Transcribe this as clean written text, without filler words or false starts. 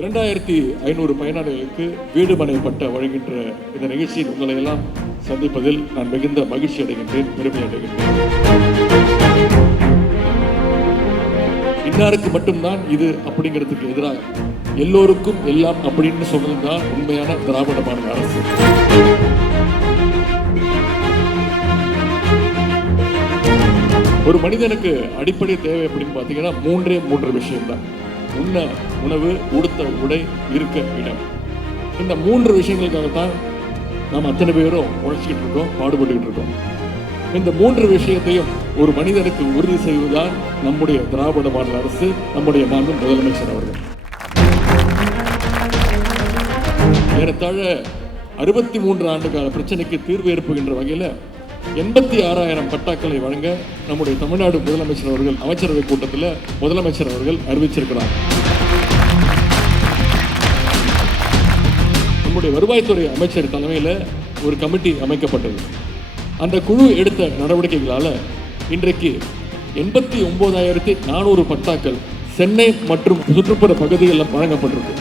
2500 பயனாளிகளுக்கு வீடு மனை பட்டா வழங்குகின்ற இந்த நிகழ்ச்சியில் உங்களை எல்லாம் சந்திப்பதில் நான் மிகுந்த மகிழ்ச்சி அடைகின்றேன், பெருமை அடைகின்றேன். இன்னாருக்கு மட்டும்தான் இது அப்படிங்கிறதுக்கு எதிராக எல்லோருக்கும் எல்லாம் அப்படின்னு சொன்னதுதான் உண்மையான திராவிட மாடல் அரசு. ஒரு மனிதனுக்கு அடிப்படை தேவை அப்படின்னு பார்த்தீங்கன்னா மூன்று விஷயம்தான். உண்ண உணவு, உடுத்த உடை, இருக்க இடம். இந்த 3 விஷயங்களுக்காகத்தான் நாம் அத்தனை பேரும் உழைச்சிக்கிட்டு இருக்கோம், பாடுபட்டுக்கிட்டு இருக்கோம். இந்த 3 விஷயத்தையும் ஒரு மனிதனுக்கு உறுதி செய்வதுதான் நம்முடைய திராவிட மாடல் அரசு, நம்முடைய மாண்பு முதலமைச்சர் அவர்கள். ஏறத்தாழ 63 ஆண்டுகால பிரச்சனைக்கு தீர்வு ஏற்படுகின்ற வகையில் 86,000 பட்டாக்களை வழங்க நம்முடைய தமிழ்நாடு முதலமைச்சர் அவர்கள் அமைச்சரவை கூட்டத்தில் முதலமைச்சர் அவர்கள் அறிவிச்சிருக்கிறார். நம்முடைய வருவாய்த்துறை அமைச்சர் தலைமையில் ஒரு கமிட்டி அமைக்கப்பட்டது. அந்த குழு எடுத்த நடவடிக்கைகளால் இன்றைக்கு 89,400 பட்டாக்கள் சென்னை மற்றும் சுற்றுப்புற பகுதிகளில் வழங்கப்பட்டிருக்கு.